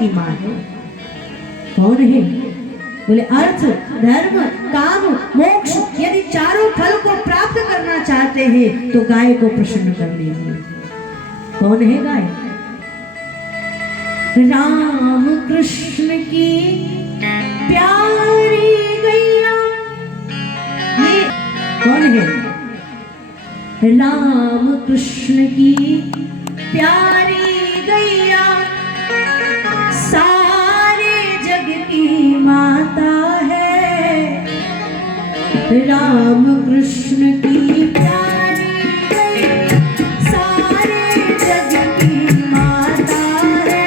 की माँ है। कौन है? बोले अर्थ धर्म काम मोक्ष, यदि चारों फल को प्राप्त करना चाहते हैं तो गाय को प्रसन्न कर लीजिए। कौन है गाय? राम कृष्ण की प्यारी गैया। ये कौन है? राम कृष्ण की प्यारी गैया, सारे जग की माता है। राम कृष्ण की प्यारी गैया, सारे जग की माता है।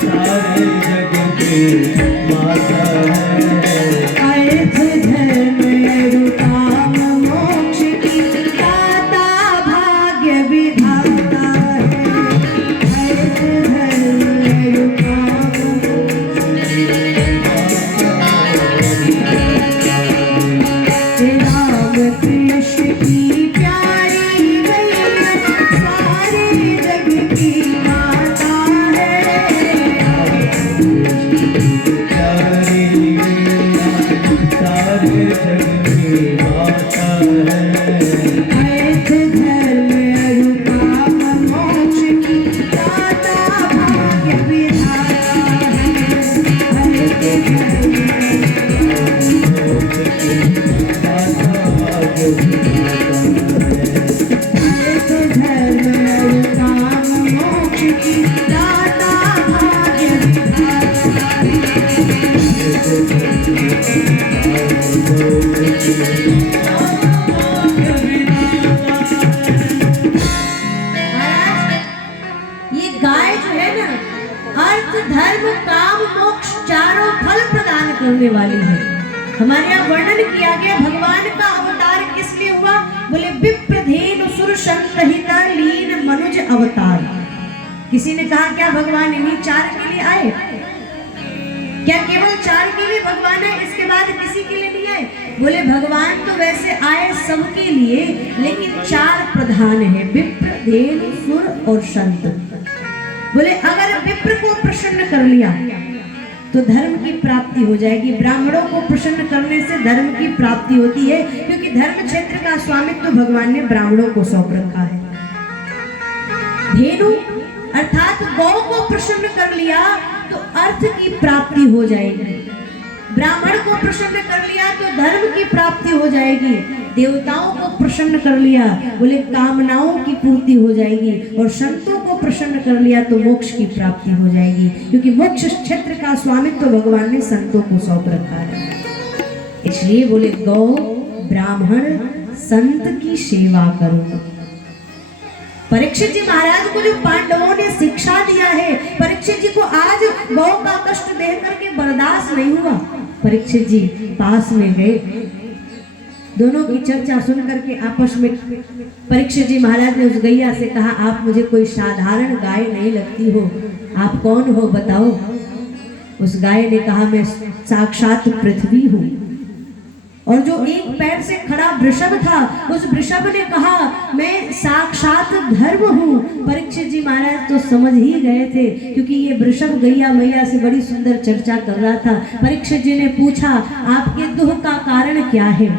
सारे जग की माता है। अर्थ धर्म काम मोक्ष की दाता, भाग्य विधाता है। अर्थ धर्म काम राम कृष्ण की प्यारी गैया, सारे जग की माता है। सारे जग की माता है। अर्थ धर्म काम मोक्ष की दाता, भाग्य विधाता है। अर्थ धर्म अर्थ धर्म काम मोक्ष की दाता, भाग्य विधाता ये गाय जो है ना, अर्थ धर्म काम मोक्ष चारों फल प्रदान करने वाली है। हमारे यहाँ वर्णन किया गया भगवान का अवतार किस लिए हुआ? बोले विप्रधेनु सुर संहिता लीन मनुज अवतार। किसी ने कहा क्या भगवान इन्हीं चार के लिए आए? क्या केवल चार के लिए भगवान है, इसके बाद किसी के लिए नहीं आए? बोले भगवान तो वैसे आए सबके लिए, लेकिन चार प्रधान है, विप्र धेनु सुर और संत। बोले अगर विप्र को प्रसन्न कर लिया तो धर्म की प्राप्ति हो जाएगी। ब्राह्मणों को प्रसन्न करने से धर्म की प्राप्ति होती है, क्योंकि धर्म क्षेत्र का स्वामित्व तो भगवान ने ब्राह्मणों को सौंप रखा है। धेनु अर्थात गौ को प्रसन्न कर लिया तो अर्थ की प्राप्ति हो जाएगी। ब्राह्मण को प्रसन्न कर लिया तो धर्म की प्राप्ति हो जाएगी। देवताओं को प्रसन्न कर लिया, बोले कामनाओं की पूर्ति हो जाएगी। और संतों को प्रसन्न कर लिया तो मोक्ष की प्राप्ति हो जाएगी, क्योंकि मोक्ष क्षेत्र का स्वामित्व तो भगवान ने संतों को सौंप रखा है। इसलिए बोले गौ ब्राह्मण संत की सेवा करो। परीक्षित जी महाराज को जो पांडवों ने शिक्षा दिया है, परीक्षित जी को आज गौ का कष्ट देख करके बर्दाश्त नहीं हुआ। परीक्षित जी पास में गए, दोनों की चर्चा सुन करके आपस में परीक्षित जी महाराज ने उस गैया से कहा, आप मुझे कोई साधारण गाय नहीं लगती हो, आप कौन हो बताओ। उस गाय ने कहा, मैं साक्षात पृथ्वी हूँ। और जो एक पैर से खड़ा वृषभ था, उस वृषभ ने कहा, मैं साक्षात धर्म हूँ। परीक्षित जी महाराज तो समझ ही गए थे, क्योंकि ये वृषभ गैया मैया से बड़ी सुंदर चर्चा कर रहा था। परीक्षित जी ने पूछा, आपके दुख का कारण क्या है?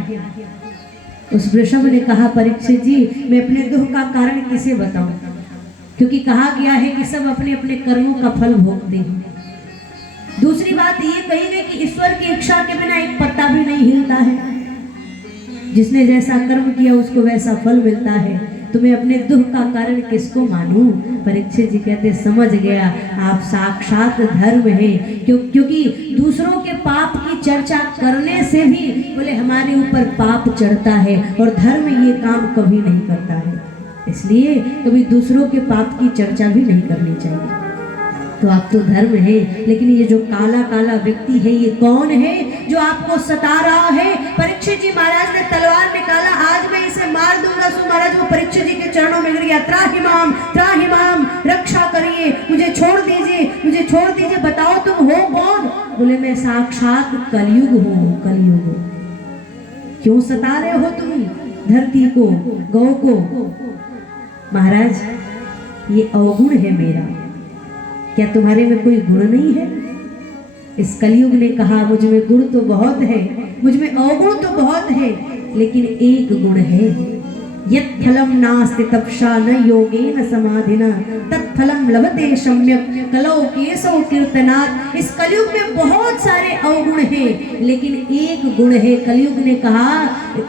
उस वृषभ ने कहा, परीक्षित जी मैं अपने दुख का कारण किसे बताऊं, क्योंकि कहा गया है कि सब अपने अपने कर्मों का फल भोगते हैं। दूसरी बात ये कही गई कि ईश्वर की इच्छा के बिना एक पत्ता भी नहीं हिलता है। जिसने जैसा कर्म किया उसको वैसा फल मिलता है। तो मैं अपने दुख का कारण किसको मानूं? परीक्षित जी कहते, समझ गया, आप साक्षात धर्म हैं। क्योंकि दूसरों के पाप की चर्चा करने से भी बोले हमारे ऊपर पाप चढ़ता है, और धर्म ये काम कभी नहीं करता है। इसलिए कभी दूसरों के पाप की चर्चा भी नहीं करनी चाहिए। तो आप तो धर्म है, लेकिन ये जो काला काला व्यक्ति है ये कौन है जो आपको सता रहा है? परीक्षित जी महाराज ने तलवार निकाला, आज मैं इसे मार दूंगा। सो महाराज वो परीक्षित जी के चरणों में गिर गया, त्राहिमाम रक्षा करिए, मुझे छोड़ दीजिए, मुझे छोड़ दीजिए, बताओ तुम हो कौन? बोले मैं साक्षात कलयुग हूँ, कलयुग। क्यों सता रहे हो तुम धरती को, गौ को? महाराज ये अवगुण है मेरा, क्या तुम्हारे में कोई गुण नहीं है? इस कलयुग ने कहा मुझ में गुण तो बहुत है, मुझ में अवगुण तो बहुत है, लेकिन एक गुण है, यत् फलम नास्ति तपसा न योगेन समाधिना तत्फलम लभते सम्यक कलौ केशव कीर्तनात्। इस कलयुग में बहुत सारे अवगुण हैं, लेकिन एक गुण है। कलयुग ने कहा,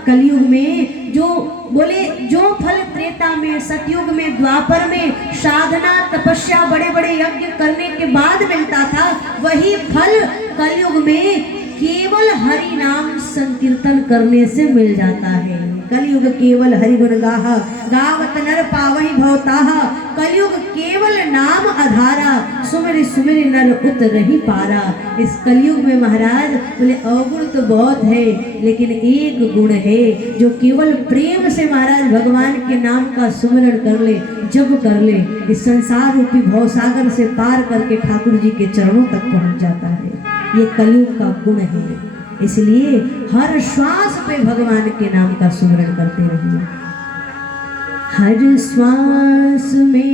कलयुग में जो बोले जो फल त्रेता में, सतयुग में, द्वापर में साधना तपस्या बड़े बड़े यज्ञ करने के बाद मिलता था, वही फल कलयुग में केवल हरि नाम संकीर्तन करने से मिल जाता है। कलयुग केवल हरि गुण गाहा गावत नर पावहि भवताह। कलयुग केवल नाम आधारा सुमिर सुमिर नर उतरहि पारा। इस कलयुग में महाराज बोले अवगुण तो बहुत है, लेकिन एक गुण है जो केवल प्रेम से महाराज भगवान के नाम का सुमिरन कर ले, जब कर ले, इस संसार रूपी भवसागर से पार करके ठाकुर जी के चरणों तक पहुंच जाता है। ये कलयुग का गुण है। इसलिए हर श्वास पे भगवान के नाम का सुमिरन करते रहिए। हर श्वास में